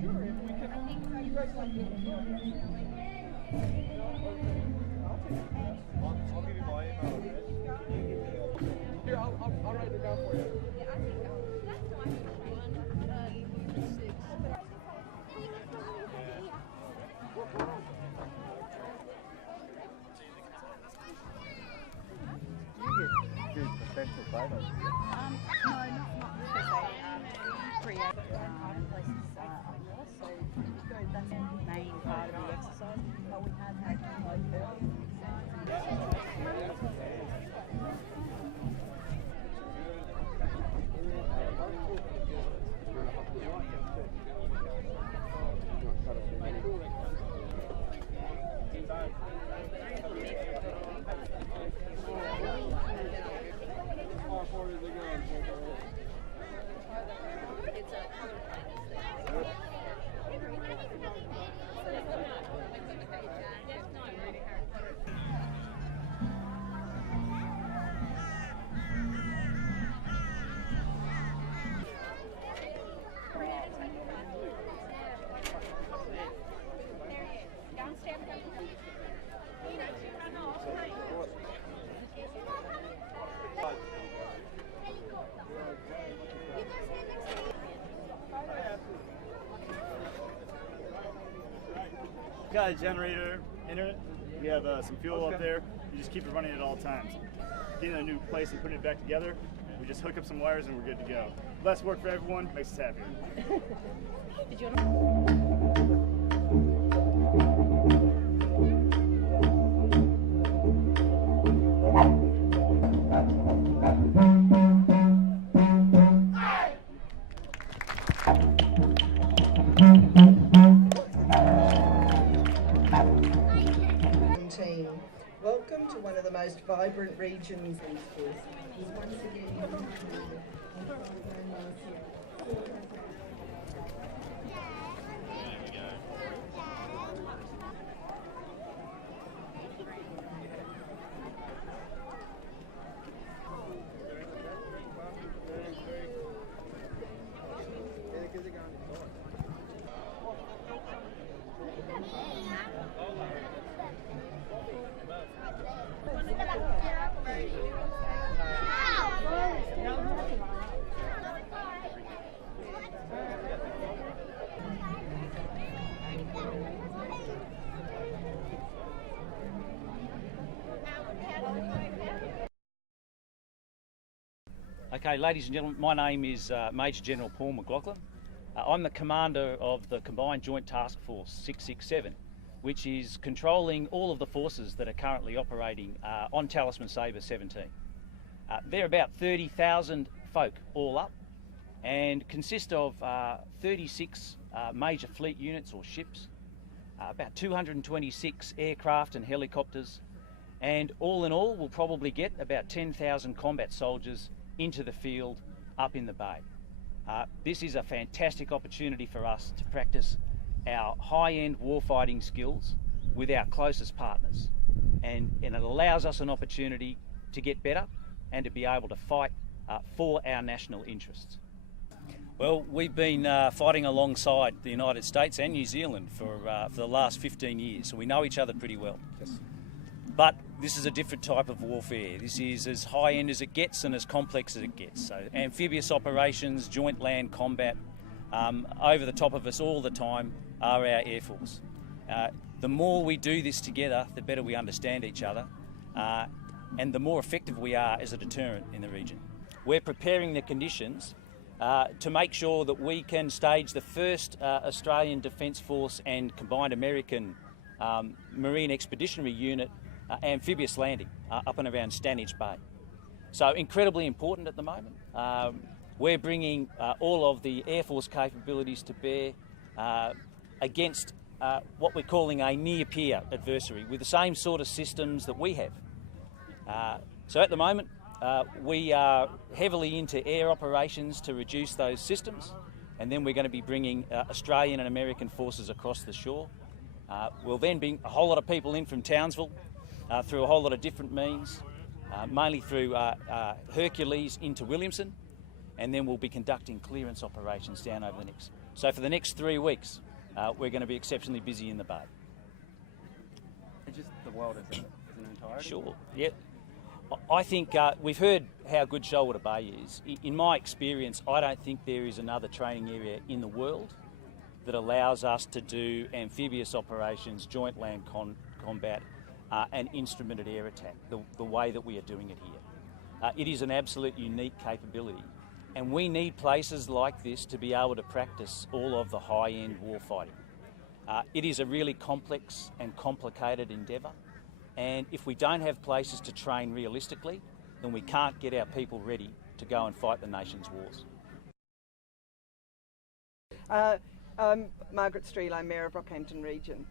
Sure, if we can. I'll give you my email address. Here, I'll write it down for you. Yeah, I think do professional photos? No, not because they create places up north, so that's the main part of the exercise. But we have had Got a generator in it. We have some fuel up there. You just keep it running at all times. Getting a new place and putting it back together, we just hook up some wires and we're good to go. Less work for everyone, makes us happier. Did you Welcome to one of the most vibrant regions in sports. Once again, Okay, ladies and gentlemen, my name is Major General Paul McLaughlin. I'm the commander of the Combined Joint Task Force 667, which is controlling all of the forces that are currently operating on Talisman Saber 17. They're about 30,000 folk all up and consist of 36 major fleet units or ships, about 226 aircraft and helicopters, and all in all we'll probably get about 10,000 combat soldiers into the field up in the bay. This is a fantastic opportunity for us to practice our high-end warfighting skills with our closest partners, and it allows us an opportunity to get better and to be able to fight for our national interests. Well, we've been fighting alongside the United States and New Zealand for the last 15 years, so we know each other pretty well. Yes. But this is a different type of warfare. This is as high-end as it gets and as complex as it gets. So amphibious operations, joint land combat, over the top of us all the time are our Air Force. The more we do this together, the better we understand each other, and the more effective we are as a deterrent in the region. We're preparing the conditions to make sure that we can stage the first Australian Defence Force and combined American Marine Expeditionary Unit amphibious landing up and around Stanage Bay. So incredibly important at the moment. We're bringing all of the Air Force capabilities to bear against what we're calling a near-peer adversary with the same sort of systems that we have. So at the moment we are heavily into air operations to reduce those systems, and then we're going to be bringing Australian and American forces across the shore. We'll then bring a whole lot of people in from Townsville through a whole lot of different means, mainly through Hercules into Williamson, and then we'll be conducting clearance operations down over the next So for the next 3 weeks, we're going to be exceptionally busy in the Bay. It's just the world as an entirety. Sure, yeah. I think we've heard how good Shoalwater Bay is. In my experience, I don't think there is another training area in the world that allows us to do amphibious operations, joint land combat, and instrumented air attack the way that we are doing it here. It is an absolute unique capability, and we need places like this to be able to practice all of the high-end warfighting. It is a really complex and complicated endeavour, and if we don't have places to train realistically, then we can't get our people ready to go and fight the nation's wars. I'm Margaret Streelow, Mayor of Rockhampton Region.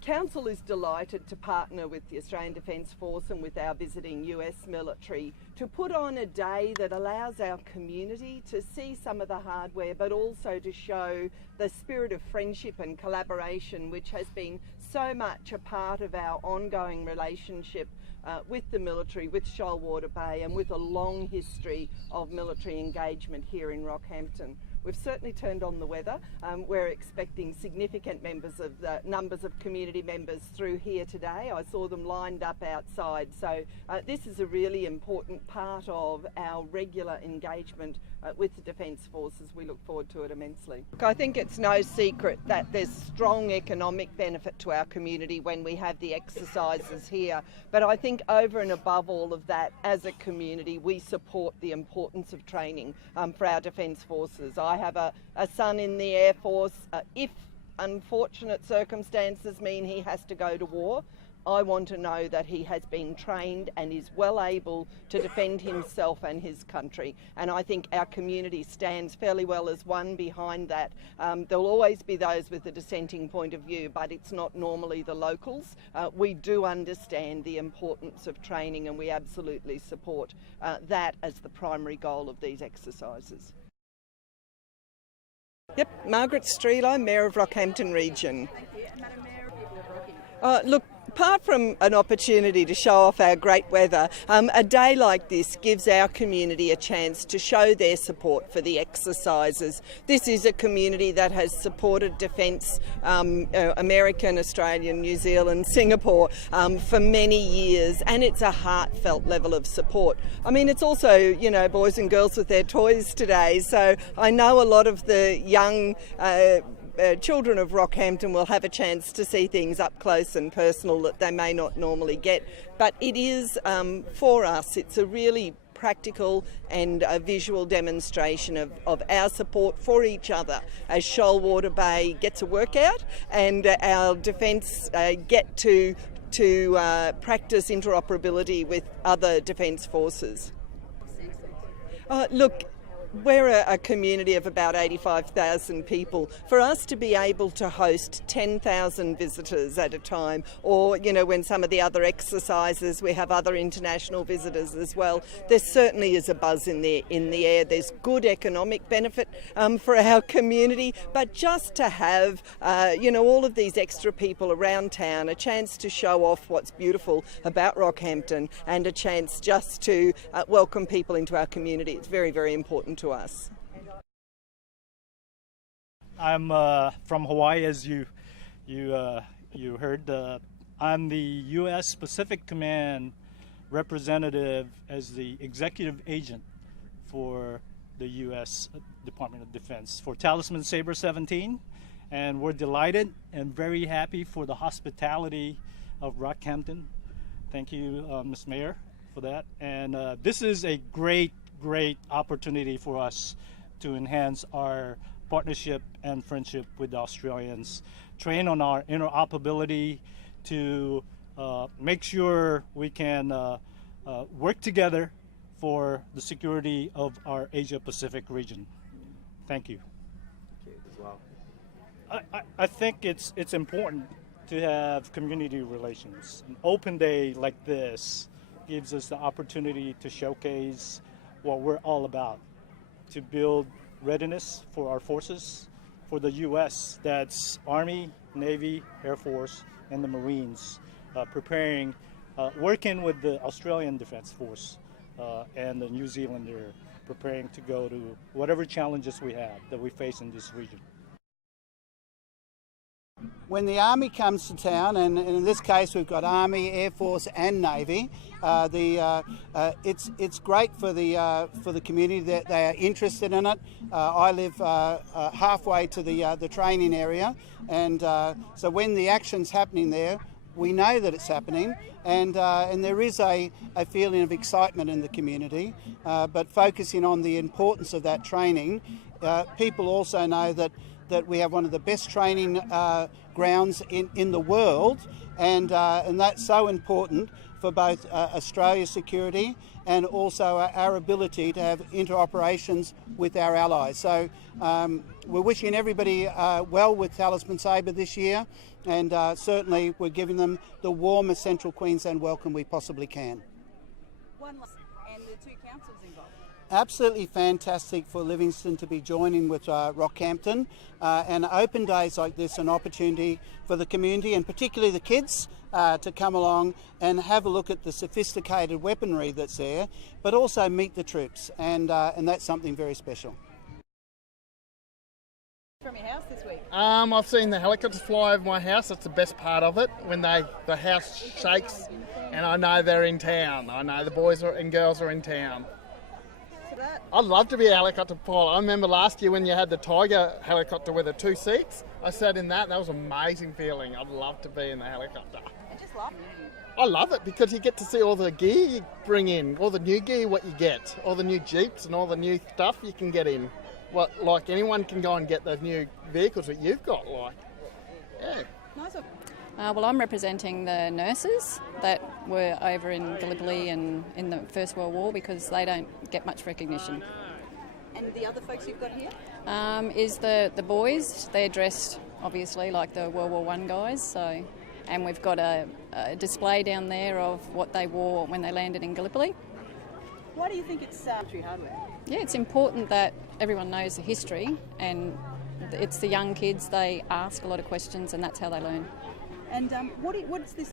Council is delighted to partner with the Australian Defence Force and with our visiting US military to put on a day that allows our community to see some of the hardware, but also to show the spirit of friendship and collaboration, which has been so much a part of our ongoing relationship with the military, with Shoalwater Bay, and with a long history of military engagement here in Rockhampton. We've certainly turned on the weather. We're expecting significant numbers of community members through here today. I saw them lined up outside. So this is a really important part of our regular engagement with the Defence Forces. We look forward to it immensely. I think it's no secret that there's strong economic benefit to our community when we have the exercises here. But I think over and above all of that, as a community, we support the importance of training for our Defence Forces. I have a son in the Air Force. If unfortunate circumstances mean he has to go to war, I want to know that he has been trained and is well able to defend himself and his country. And I think our community stands fairly well as one behind that. There'll always be those with a dissenting point of view, but it's not normally the locals. We do understand the importance of training, and we absolutely support that as the primary goal of these exercises. Yep, Margaret Streelow, Mayor of Rockhampton Region. Thank you. Madam Mayor, people of Rocky. Look, apart from an opportunity to show off our great weather, a day like this gives our community a chance to show their support for the exercises. This is a community that has supported Defence, American, Australian, New Zealand, Singapore for many years, and it's a heartfelt level of support. I mean, it's also, you know, boys and girls with their toys today, so I know a lot of the young children of Rockhampton will have a chance to see things up close and personal that they may not normally get. But it is, for us, it's a really practical and a visual demonstration of our support for each other as Shoalwater Bay gets a workout and our defence get to practice interoperability with other defence forces. Look, we're a community of about 85,000 people. For us to be able to host 10,000 visitors at a time, or, you know, when some of the other exercises we have other international visitors as well, there certainly is a buzz in the air. There's good economic benefit for our community, but just to have, you know, all of these extra people around town, a chance to show off what's beautiful about Rockhampton and a chance just to welcome people into our community, it's very, very important to us. I'm from Hawaii, as you heard. I'm the U.S. Pacific Command representative as the executive agent for the U.S. Department of Defense for Talisman Saber 17, and we're delighted and very happy for the hospitality of Rockhampton. Thank you, Ms. Mayor, for that. And this is a great opportunity for us to enhance our partnership and friendship with the Australians, train on our interoperability to make sure we can work together for the security of our Asia-Pacific region. Thank you. As well. I think it's important to have community relations. An open day like this gives us the opportunity to showcase what we're all about, to build readiness for our forces, for the U.S., that's Army, Navy, Air Force, and the Marines, preparing, working with the Australian Defence Force and the New Zealander, preparing to go to whatever challenges we have that we face in this region. When the Army comes to town, and in this case we've got Army, Air Force and Navy, it's great for the community that they are interested in it. I live halfway to the training area, and so when the action's happening there, we know that it's happening, and there is a feeling of excitement in the community. But focusing on the importance of that training, people also know that we have one of the best training grounds in the world, and that's so important for both Australia's security and also our ability to have interoperations with our allies. So we're wishing everybody well with Talisman Saber this year, and certainly we're giving them the warmest Central Queensland welcome we possibly can. And the two councils involved. Absolutely fantastic for Livingston to be joining with Rockhampton, and open days like this an opportunity for the community and particularly the kids to come along and have a look at the sophisticated weaponry that's there, but also meet the troops, and that's something very special. From your house this week? I've seen the helicopters fly over my house. That's the best part of it, when the house shakes and I know they're in town. I know the boys and girls are in town. I'd love to be a helicopter pilot. I remember last year when you had the Tiger helicopter with the 2 seats. I sat in that. That was an amazing feeling. I'd love to be in the helicopter. I just love it. I love it because you get to see all the gear you bring in, all the new gear, what you get, all the new Jeeps and all the new stuff you can get in. Like anyone can go and get those new vehicles that you've got, yeah. Nice. Well, I'm representing the nurses that were over in Gallipoli and in the First World War, because they don't get much recognition. And the other folks you've got here? Is the boys. They're dressed obviously like the World War I guys, so, and we've got a display down there of what they wore when they landed in Gallipoli. Why do you think it's military hardware? Yeah, it's important that everyone knows the history, and it's the young kids, they ask a lot of questions and that's how they learn. And what's this